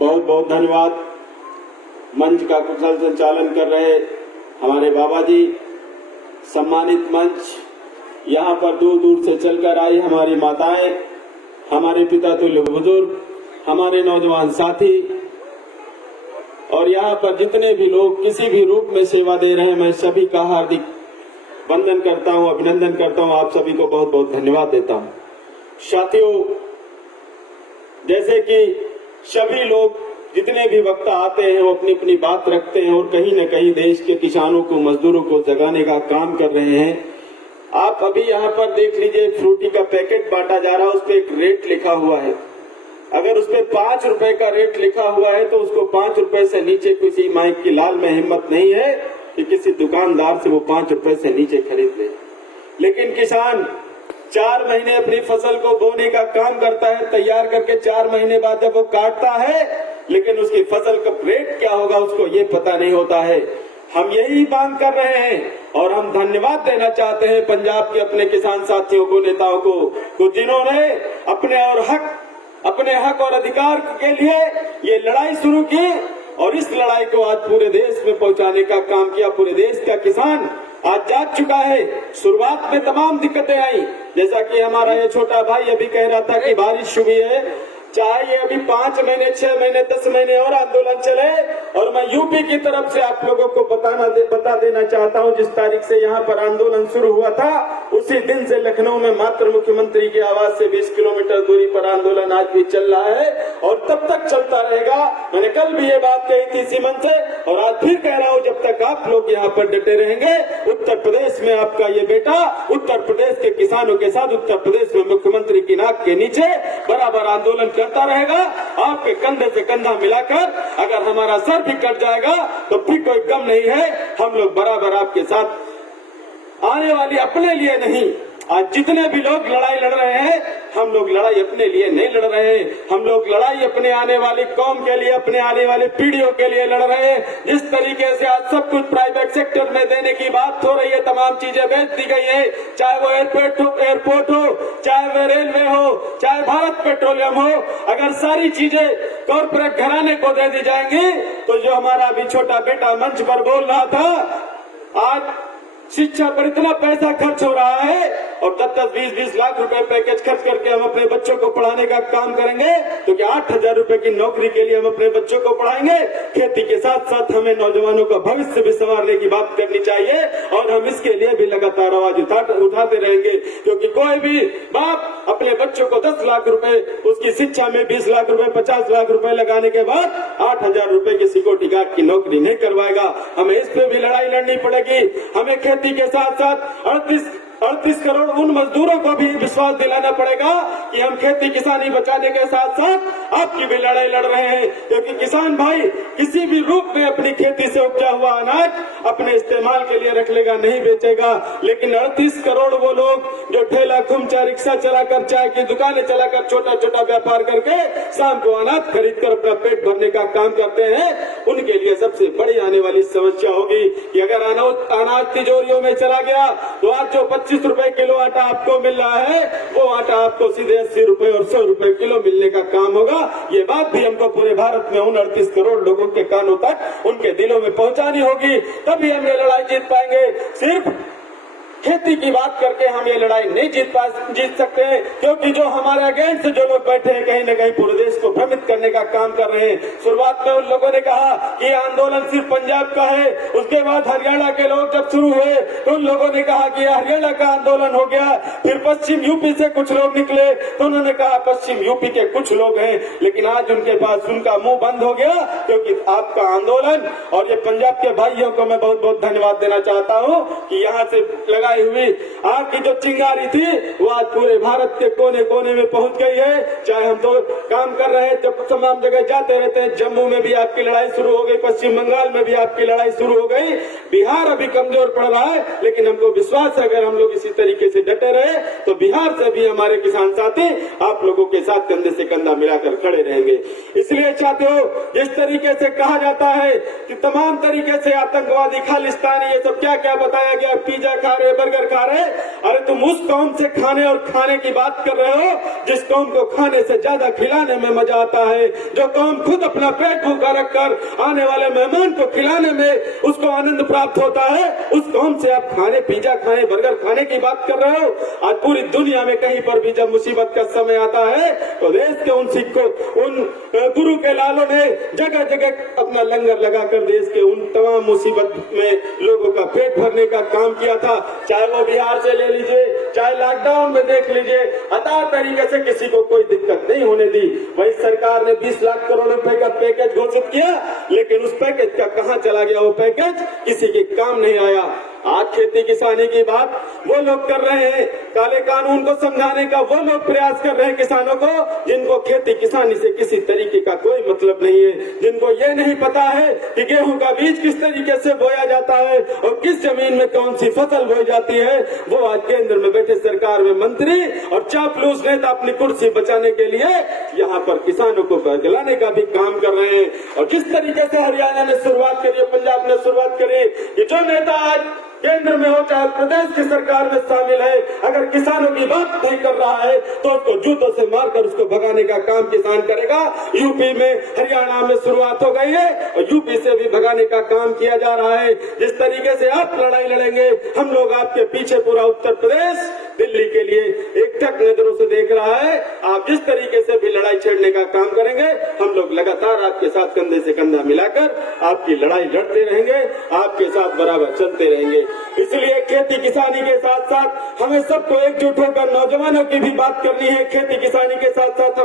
बहुत बहुत धन्यवाद। मंच का कुशल संचालन कर रहे हमारे बाबा जी, सम्मानित मंच, यहाँ पर दूर दूर से चलकर आई हमारी माताएं, हमारे पिता तुल्य बुजुर्ग, हमारे नौजवान साथी और यहाँ पर जितने भी लोग किसी भी रूप में सेवा दे रहे हैं, मैं सभी का हार्दिक वंदन करता हूँ, अभिनंदन करता हूँ। आप सभी को बहुत बहुत धन्यवाद देता हूँ। साथियों, जैसे कि सभी लोग जितने भी वक्ता आते हैं वो अपनी अपनी बात रखते हैं और कहीं न कहीं देश के किसानों को, मजदूरों को जगाने का काम कर रहे हैं। आप अभी यहाँ पर देख लीजिए, फ्रूटी का पैकेट बांटा जा रहा है, उस पर एक रेट लिखा हुआ है। अगर उस पर 5 रुपए का रेट लिखा हुआ है तो उसको 5 रुपए से नीचे किसी माइक की लाल में हिम्मत नहीं है कि किसी दुकानदार से वो 5 रुपए से नीचे खरीद ले। लेकिन किसान 4 महीने अपनी फसल को बोने का काम करता है, तैयार करके 4 महीने बाद जब वो काटता है, लेकिन उसकी फसल का रेट क्या होगा उसको ये पता नहीं होता है। हम यही मांग कर रहे हैं और हम धन्यवाद देना चाहते हैं पंजाब के अपने किसान साथियों को, नेताओं को जिन्होंने अपने हक और अधिकार के लिए ये लड़ाई शुरू की और इस लड़ाई को आज पूरे देश में पहुंचाने का काम किया। पूरे देश का किसान आज जाग चुका है। शुरुआत में तमाम दिक्कतें आई, जैसा कि हमारा ये छोटा भाई अभी कह रहा था कि बारिश हुई है, चाहे ये अभी 5 महीने, 6 महीने, 10 महीने और आंदोलन चले। और मैं यूपी की तरफ से आप लोगों को बता देना चाहता हूं, जिस तारीख से यहाँ पर आंदोलन शुरू हुआ था उसी दिन से लखनऊ में मात्र मुख्यमंत्री की आवाज से 20 किलोमीटर दूरी पर आंदोलन आज भी चल रहा है और तब तक चलता रहेगा। मैंने कल भी ये बात कही थी इसी मंच से और आज फिर कह रहा हूँ, जब तक आप लोग यहाँ पर डटे रहेंगे, उत्तर प्रदेश में आपका ये बेटा उत्तर प्रदेश के किसानों के साथ उत्तर प्रदेश में मुख्यमंत्री की नाक के नीचे बराबर आंदोलन करता रहेगा। आपके कंधे से कंधा मिलाकर अगर हमारा सर भी कट जाएगा तो फिर कोई कम नहीं है। हम लोग बराबर आपके साथ आने वाली अपने लिए नहीं, आज जितने भी लोग लड़ाई लड़ रहे हैं, हम लोग लड़ाई अपने लिए नहीं लड़ रहे हैं। हम लोग लड़ाई अपने आने वाली कौम के लिए, अपने आने वाली पीढ़ियों के लिए लड़ रहे हैं। जिस तरीके से आज सब कुछ प्राइवेट सेक्टर में देने की बात हो रही है, तमाम चीजें बेच दी गई है, चाहे वो एयरपोर्ट हो, चाहे वो रेलवे हो, चाहे भारत पेट्रोलियम हो। अगर सारी चीजें कॉर्पोरेट घराने को दे दी जाएंगी तो जो हमारा अभी छोटा बेटा मंच पर बोल रहा था, आज शिक्षा पर इतना पैसा खर्च हो रहा है और 10-20 लाख रुपए पैकेज खर्च करके हम अपने बच्चों को पढ़ाने का काम करेंगे तो क्या 8,000 रुपए की नौकरी के लिए हम अपने बच्चों को पढ़ाएंगे? खेती के साथ साथ हमें नौजवानों का भविष्य भी संवारने की बात करनी चाहिए और हम इसके लिए भी लगातार आवाज उठाते रहेंगे, क्योंकि कोई भी बाप अपने बच्चों को 10 लाख रुपए, उसकी शिक्षा में 20 लाख रुपए, 50 लाख रुपए लगाने के बाद 8,000 रुपए की सिक्योरिटी गार्ड की नौकरी नहीं करवाएगा। हमें इस पे भी लड़ाई लड़नी पड़ेगी। हमें खेती के साथ साथ 38 करोड़ उन मजदूरों को भी विश्वास दिलाना पड़ेगा कि हम खेती किसानी बचाने के साथ साथ आपकी भी लड़ाई लड़ रहे हैं, क्योंकि किसान भाई किसी भी रूप में अपनी खेती से उपजा हुआ अनाज अपने इस्तेमाल के लिए रख लेगा, नहीं बेचेगा। लेकिन 38 करोड़ वो लोग जो ठेला खुमचा, रिक्शा चलाकर, चाय की दुकानें चलाकर, छोटा छोटा व्यापार करके शाम को अनाज खरीद कर अपना पेट भरने का काम करते हैं, उनके लिए सबसे बड़ी आने वाली समस्या होगी कि अगर अनाज तिजोरियों में चला गया तो आज जो 25 रुपए किलो आटा आपको मिल रहा है वो आटा आपको सीधे 80 रुपए और 100 रुपए किलो मिलने का काम होगा। ये बात भी हमको पूरे भारत में उन 38 करोड़ लोगों के कानों तक, उनके दिलों में पहुंचानी होगी, तभी हम ये लड़ाई जीत पाएंगे। सिर्फ खेती की बात करके हम ये लड़ाई नहीं जीत सकते हैं, क्योंकि जो हमारे अगेंस्ट जो लोग बैठे हैं कहीं न कहीं पूरे देश को भ्रमित करने का काम कर रहे हैं। शुरुआत में उन लोगों ने कहा कि आंदोलन सिर्फ पंजाब का है, उसके बाद हरियाणा के लोग जब शुरू हुए तो उन लोगों ने कहा कि हरियाणा का आंदोलन हो गया। फिर पश्चिम यूपी से कुछ लोग निकले तो उन्होंने कहा पश्चिम यूपी के कुछ लोग हैं, लेकिन आज उनके पास उनका मुंह बंद हो गया, क्योंकि आपका आंदोलन और ये पंजाब के भाइयों को मैं बहुत बहुत धन्यवाद देना चाहता हूँ कि यहाँ से लगा हुई आपकी जो चिंगारी थी वो आज पूरे भारत के कोने कोने में पहुंच गई है। चाहे हम तो काम कर रहे हैं, जब तमाम जगह जाते रहते हैं, जम्मू में भी आपकी लड़ाई शुरू हो गई, पश्चिम बंगाल में भी आपकी लड़ाई शुरू हो गई, बिहार अभी कमजोर पड़ रहा है, लेकिन हमको विश्वास है अगर हम लोग इसी तरीके से डटे रहे तो बिहार से भी हमारे किसान साथी आप लोगों के साथ कंधे से कंधा मिलाकर खड़े रहेंगे। इसलिए चाहते हो, जिस तरीके से कहा जाता है कि तमाम तरीके से आतंकवादी, खालिस्तानी, ये सब क्या क्या बताया गया, पिज्जा खा रहे, बर्गर खा रहे। अरे तुम उस कौम से खाने और खाने की बात कर रहे हो जिस कौम को खाने से ज्यादा खिलाने में मजा आता है, जो कौम खुद अपना पेट भूखा रखकर आने वाले मेहमान को खिलाने में उसको आनंद प्राप्त होता है, उस कौम से आप खाने, पिज्जा खाने, बर्गर खाने की बात कर रहे हो। आज पूरी दुनिया में कहीं पर भी जब मुसीबत का समय आता है तो देश के उन सिखों, उन गुरु के लालों ने जगह जगह अपना लंगर लगाकर देश के उन तमाम मुसीबत में लोगों का पेट भरने का काम किया था। चाहे वो बिहार से ले लीजिए, चाहे लॉकडाउन में देख लीजिए, अता तरीके से किसी को कोई दिक्कत नहीं होने दी। वही सरकार ने 20 लाख करोड़ रुपए का पैकेज घोषित किया, लेकिन उस पैकेज का कहां चला गया वो पैकेज, किसी के काम नहीं आया। आज खेती किसानी की बात वो लोग कर रहे हैं, काले कानून को समझाने का वो लोग प्रयास कर रहे हैं किसानों को, जिनको खेती किसानी से किसी तरीके का कोई मतलब नहीं है, जिनको ये नहीं पता है कि गेहूं का बीज किस तरीके से बोया जाता है और किस जमीन में कौन सी फसल बोई जाती है। वो आज केंद्र में बैठे सरकार में मंत्री और चापलूस नेता अपनी कुर्सी बचाने के लिए यहाँ पर किसानों को बरगलाने का भी काम कर रहे हैं। और जिस तरीके से हरियाणा ने शुरुआत करी, पंजाब ने शुरुआत करी कि जो नेता आज केंद्र में हो चाहे प्रदेश की सरकार में शामिल है, अगर किसानों की बात नहीं कर रहा है तो उसको जूतों से मारकर उसको भगाने का काम किसान करेगा। यूपी में, हरियाणा में शुरुआत हो गई है और यूपी से भी भगाने का काम किया जा रहा है। जिस तरीके से आप लड़ाई लड़ेंगे, हम लोग आपके पीछे पूरा उत्तर प्रदेश, दिल्ली के लिए एकटक नजरों से देख रहा है। आप जिस तरीके से भी लड़ाई छेड़ने का काम करेंगे, हम लोग लगातार आपके साथ कंधे से कंधा मिलाकर आपकी लड़ाई लड़ते रहेंगे, आपके साथ बराबर चलते रहेंगे। इसलिए खेती किसानी के साथ साथ हमें सबको एकजुट होकर नौजवानों की भी बात करनी है, खेती किसानी के साथ साथ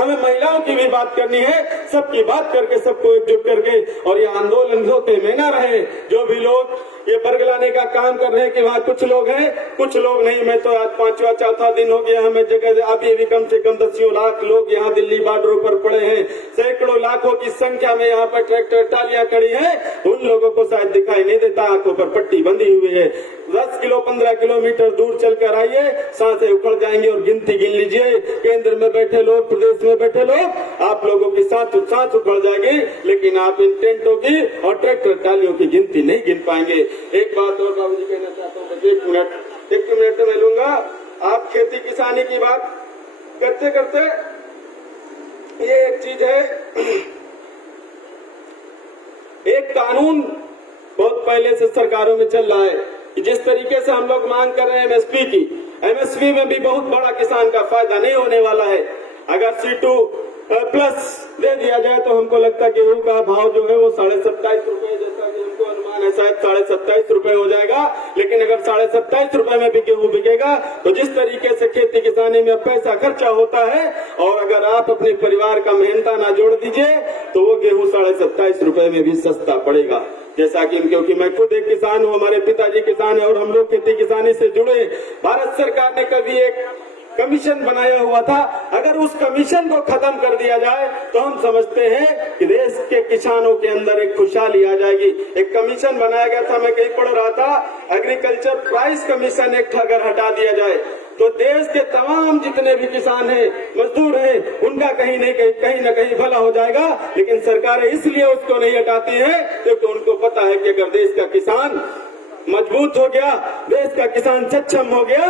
हमें महिलाओं की भी बात करनी है, सबकी बात करके सबको एकजुट करके, और ये आंदोलन होते में न रहे। जो भी लोग ये बरगलाने का काम कर रहे हैं कि वहाँ कुछ लोग हैं, कुछ लोग नहीं। मैं तो आज 5वां चौथा दिन हो गया हमें जगह, अभी भी कम से कम 10 लाख लोग यहाँ दिल्ली बॉर्डरों पर पड़े हैं, सैकड़ों लाखों की संख्या में यहाँ पर ट्रैक्टर ट्रालियां खड़ी है। उन लोगों को शायद दिखाई नहीं देता, आंखों पर पट्टी बंधी हुई है। 10 किलो 15 किलोमीटर दूर चलकर आइए, सांसें उखड़ जाएंगे और गिनती गिन लीजिए। केंद्र में बैठे लोग, प्रदेश में बैठे लोग, आप लोगों की सांस उखड़ जाएगी, लेकिन आप इन टेंटों की और ट्रैक्टर ट्रालियों की गिनती नहीं गिन पाएंगे। एक बात और बाबूजी कहना चाहता हूँ, एक मिनट तो मैं लूंगा। आप खेती किसानी की बात करते करते ये एक चीज है, एक कानून बहुत पहले से सरकारों में चल रहा है कि जिस तरीके से हम लोग मांग कर रहे हैं एमएसपी की, एमएसपी में भी बहुत बड़ा किसान का फायदा नहीं होने वाला है। अगर C2 प्लस दे दिया जाए तो हमको लगता है गेहूं का भाव जो है वो 27.5 रुपए, जैसा कि हमको अनुमान है शायद 27.5 रुपए हो जाएगा। लेकिन अगर 27.5 रुपए में भी गेहूं बिकेगा तो जिस तरीके से खेती किसानी में पैसा खर्चा होता है, और अगर आप अपने परिवार का मेहनताना जोड़ दीजिए तो वो गेहूं 27.5 रुपए में भी सस्ता पड़ेगा। जैसा कि क्योंकि मैं खुद एक किसान हूँ, हमारे पिताजी किसान है और हम लोग खेती किसानी से जुड़े। भारत सरकार ने कभी एक कमीशन बनाया हुआ था, अगर उस कमीशन को खत्म कर दिया जाए तो हम समझते हैं कि देश के किसानों के अंदर एक खुशहाली आ जाएगी। एक कमीशन बनाया गया था, मैं कहीं पढ़ रहा था, एग्रीकल्चर प्राइस कमीशन एक्ट अगर हटा दिया जाए तो देश के तमाम जितने भी किसान हैं, मजदूर हैं, उनका कहीं न कहीं भला हो जाएगा। लेकिन सरकारें इसलिए उसको नहीं हटाती है क्योंकि उनको पता है कि अगर देश का किसान मजबूत हो गया, देश का किसान सक्षम हो गया,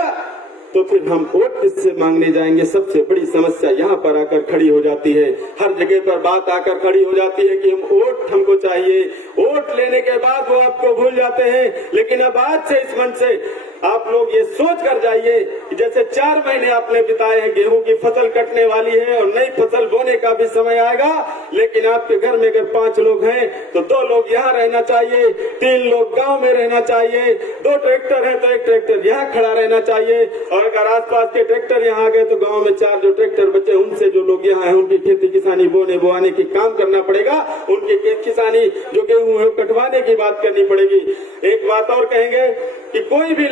तो फिर हम वोट किससे मांगने जाएंगे। सबसे बड़ी समस्या यहाँ पर आकर खड़ी हो जाती है, हर जगह पर बात आकर खड़ी हो जाती है कि हम वोट हमको चाहिए। वोट लेने के बाद वो आपको भूल जाते हैं। लेकिन अब आज से इस मन से आप लोग ये सोच कर जाइए कि जैसे 4 महीने आपने बिताए हैं, गेहूं की फसल कटने वाली है और नई फसल बोने का भी समय आएगा। लेकिन आपके घर में अगर 5 लोग हैं तो 2 लोग यहाँ रहना चाहिए, 3 लोग गांव में रहना चाहिए, 2 ट्रैक्टर है तो 1 ट्रैक्टर यहाँ खड़ा रहना चाहिए। और अगर आसपास के ट्रैक्टर यहाँ आ गए तो गांव में 4 जो ट्रैक्टर बचे उनसे जो लोग यहाँ हैं उनकी खेती किसानी बोने बोआने की काम करना पड़ेगा, उनकी किसानी जो गेहूं है कटवाने की बात करनी पड़ेगी। एक बात और कहेंगे कि कोई भी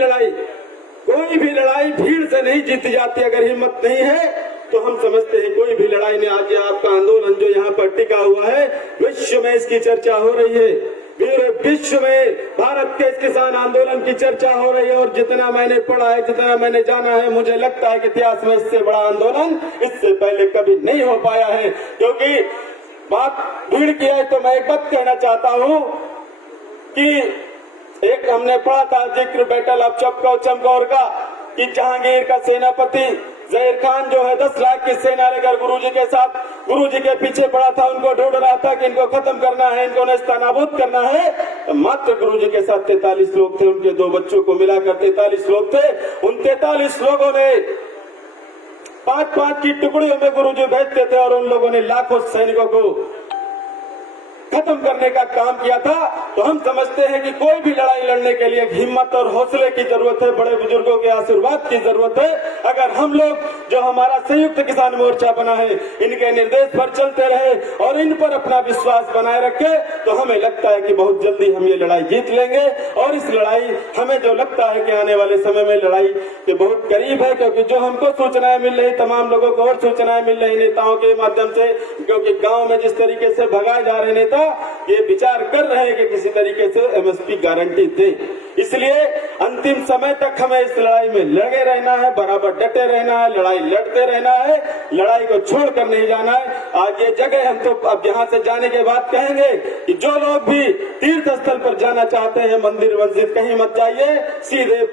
लड़ाई भीड़ से नहीं जीती जाती। अगर हिम्मत नहीं है तो हम समझते हैं कोई भी लड़ाई में, आज आपका आंदोलन जो यहाँ पर टिका हुआ है, विश्व में इसकी चर्चा हो रही है, पूरे विश्व में भारत के किसान आंदोलन की चर्चा हो रही है। और जितना मैंने पढ़ा है, जितना मैंने जाना है, मुझे लगता है कि इतिहास में इससे बड़ा आंदोलन इससे पहले कभी नहीं हो पाया है। क्योंकि बात भीड़ की है तो मैं एक बात कहना चाहता हूँ कि एक हमने पढ़ा था जिक्र बैटल ऑफ चमकौर का कि जहांगीर का सेनापति जहीर खान जो है 10 लाख की सेना लेकर गुरुजी के साथ गुरुजी के पीछे पड़ा था, उनको ढूंढ रहा था कि इनको खत्म करना है, इनको नेस्तनाबूद करना है। तो मात्र गुरुजी के साथ 43 लोग थे, उनके 2 बच्चों को मिलाकर 43 लोग थे। उन 43 लोगों ने 5-5 की टुकड़ियों में गुरुजी भेजते थे और उन लोगों ने लाखों सैनिकों को खत्म करने का काम किया था। तो हम समझते हैं कि कोई भी लड़ाई लड़ने के लिए हिम्मत और हौसले की जरूरत है, बड़े बुजुर्गों के आशीर्वाद की जरूरत है। अगर हम लोग जो हमारा संयुक्त किसान मोर्चा बना है इनके निर्देश पर चलते रहे और इन पर अपना विश्वास बनाए रखे तो हमें लगता है कि बहुत जल्दी हम ये लड़ाई जीत लेंगे। और इस लड़ाई हमें जो लगता है कि आने वाले समय में लड़ाई के बहुत करीब है, क्योंकि जो हमको सूचनाएं मिल रही, तमाम लोगों को और सूचनाएं मिल रही नेताओं के माध्यम से, क्योंकि गाँव में जिस तरीके से भगाए जा रहे नेता ये विचार कर रहे हैं कि किसी तरीके से एमएसपी गारंटी दे। इसलिए अंतिम समय तक हमें इस लड़ाई में लगे रहना है, बराबर डटे रहना है, लड़ाई लड़ते रहना है, लड़ाई को छोड़कर नहीं जाना है। आज ये जगह हम तो अब यहाँ से जाने के बाद कहेंगे कि जो लोग भी तीर्थ स्थल पर जाना चाहते हैं, मंदिर मस्जिद कहीं मत जाइए, सीधे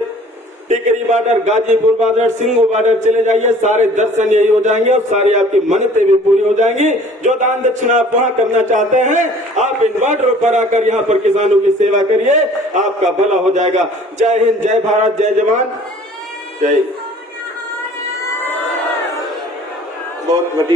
Tikri border, Ghazipur border, Singhu border चले जाइए, सारे दर्शन यही हो जाएंगे और सारी आपकी मन्नतें भी पूरी हो जाएंगी। जो दान दक्षिणा आप वहाँ करना चाहते हैं, आप इन बॉर्डरों पर आकर यहाँ पर किसानों की सेवा करिए, आपका भला हो जाएगा। जय हिंद, जय भारत, जय जवान, जय। बहुत